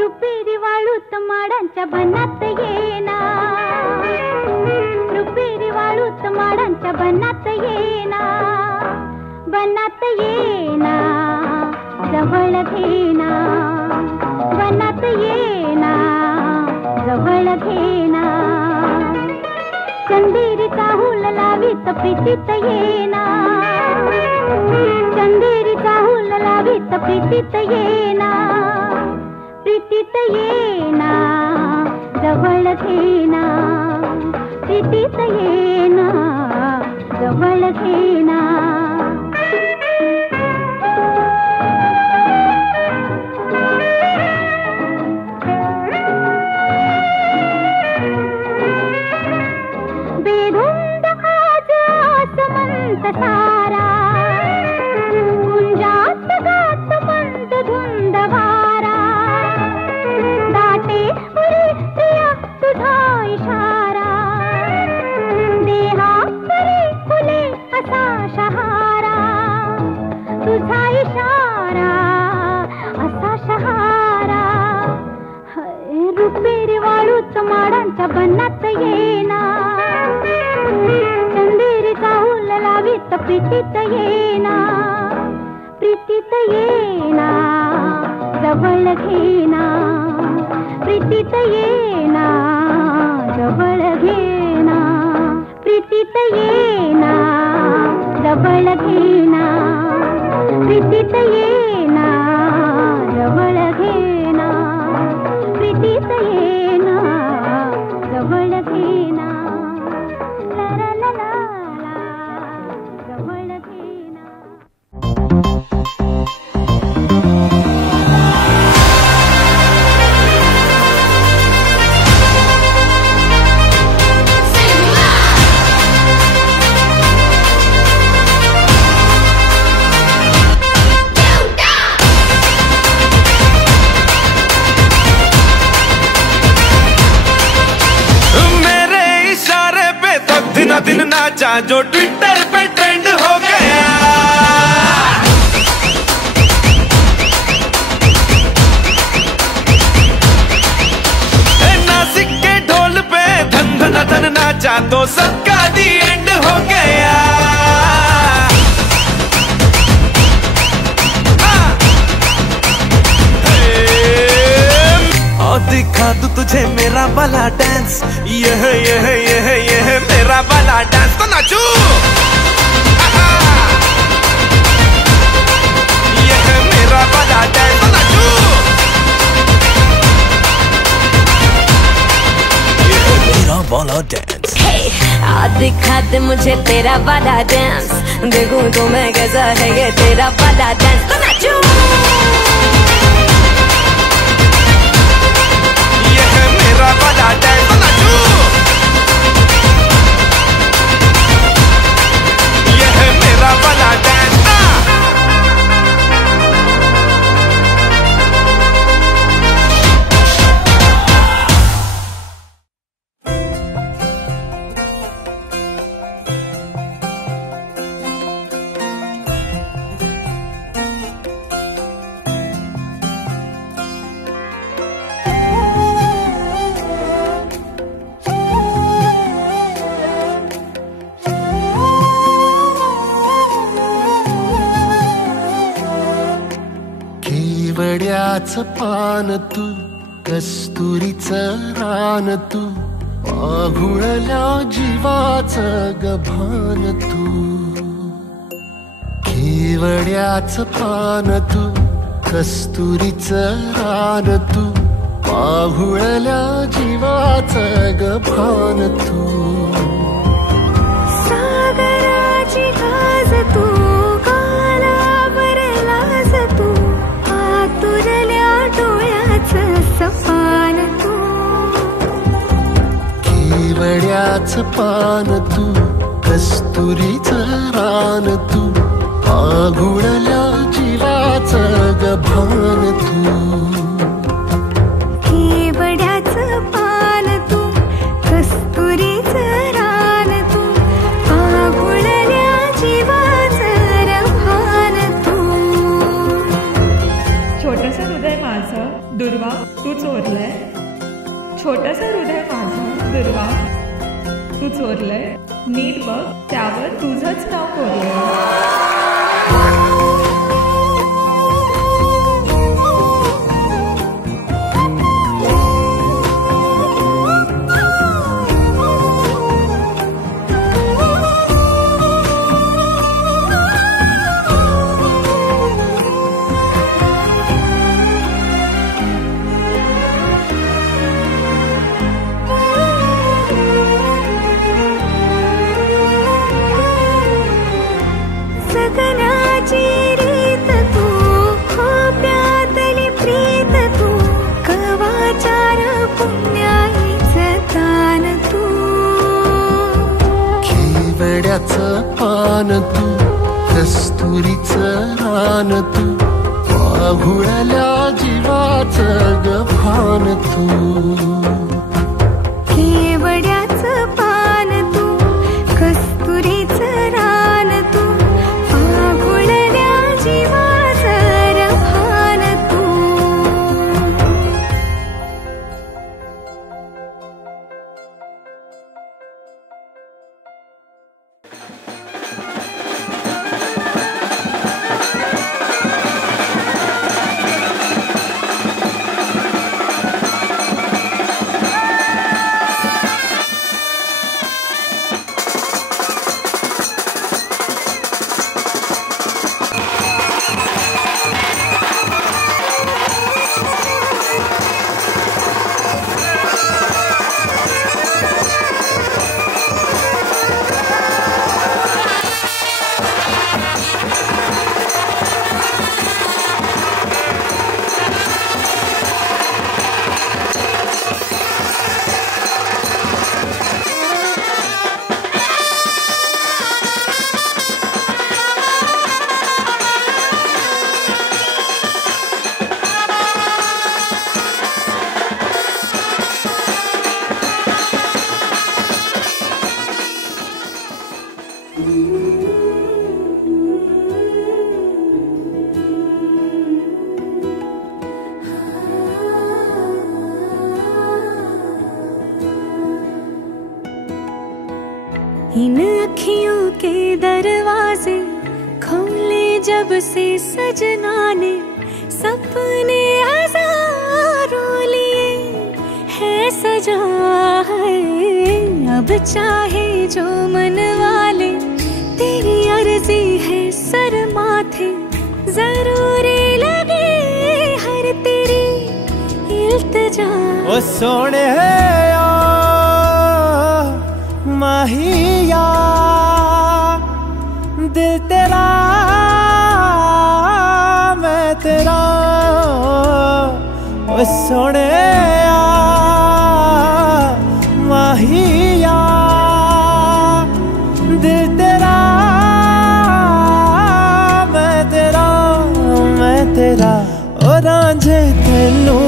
रुपेरी वाळूत माडांच्या बनात येना, रुपेरी वाळूत माडांच्या बनात येना, बनात येना जवळ घेना, बनात येना जवळ घेना, चंदेरीचा हुल लावीत प्रीतीत येना, चंदेरीचा हुल लावीत प्रीतीत येना, प्रीतीत येना जवळ घेना, प्रीतीत येना जवळ घेना. बेधुंद आज आसमंत सारा, गुंजात गात मंद धुंद वारा, दाटे उरी प्रिया तुझा इशारा, देहा परी फुले असा शहारा, तुझा इशारा असा शहारा. रुपेरी वाळूत माडांच्या बनात येना, चंदेरीचा हुल लावीत प्रीतीत येना, प्रीतीत येना जवळ घेना, प्रीतीत येना जवळ घेना, प्रीतीत येना जवळ घेना, प्रीतीत येना जवळ घेना, प्रीतीत येना जवळ घेना, ला ला ला ला जवळ घेना. दिन नाचा जो ट्विटर पे ट्रेंड हो गया, नासिक के ढोल पे धन धन धन नाचा तो सबका दी एंड हो गया. दिखा दूं तुझे मेरा वाला डांस, यह मेरा वाला डांस तो नाचू, यह मेरा वाला डांस तो नाचू, यह मेरा वाला डांस. दिखा दे मुझे तेरा वाला डांस, देखूं तो मैं कैसा है ये तेरा वाला डांस तो नाचू. मेरा वाला डांस तो नाचू, यह मेरा वाला डांस. केवड्याचं पान तू, कस्तुरीचं रान तू, आघुळल्या जीवाचं गभान तू. केवड्याचं पान तू, कस्तुरीचं रान तू, आघुळल्या जीवाचं गभान तू. सागराची गाज तू, गालावरलाज तू, आतुरल्या डोळ्याचं सपान तू. केवड्याचं पान तू, कस्तुरीचं रान तू, आघुळल्या जीवाचं गभान तू. केवड्याचं पान तू, कस्तुरीचं रान तू, आघुळल्या जीवाचं रभान तू. छोटंसं हृदय माझं दुर्वा तू चोरलंय छोटंसं हृदय माझं दुर्वा, तू चोरलंय नीट बघ त्यावर तुझंच नाव कोरलंय. पान तू कस्तुरीचं रान तू वाघुळल्या जीवाचं गभान तू. केवड्याचं पान तू कस्तुरीचं रान तू वाघुळल्या जीवाचं गभान तू. इन अखियों के दरवाजे खोले जब से सजना ने, सपने हजारों लिए है सजा है. अब चाहे जो मन वाले तेरी अर्जी है सर माथे, जरूरी लगे हर तेरी इल्तिजा. ओ सोने माहिया दिल तेरा मैं तेरा, ओ सोने माहिया दिल तेरा मैं तेरा, मैं तेरा. ओ रांझे तेनू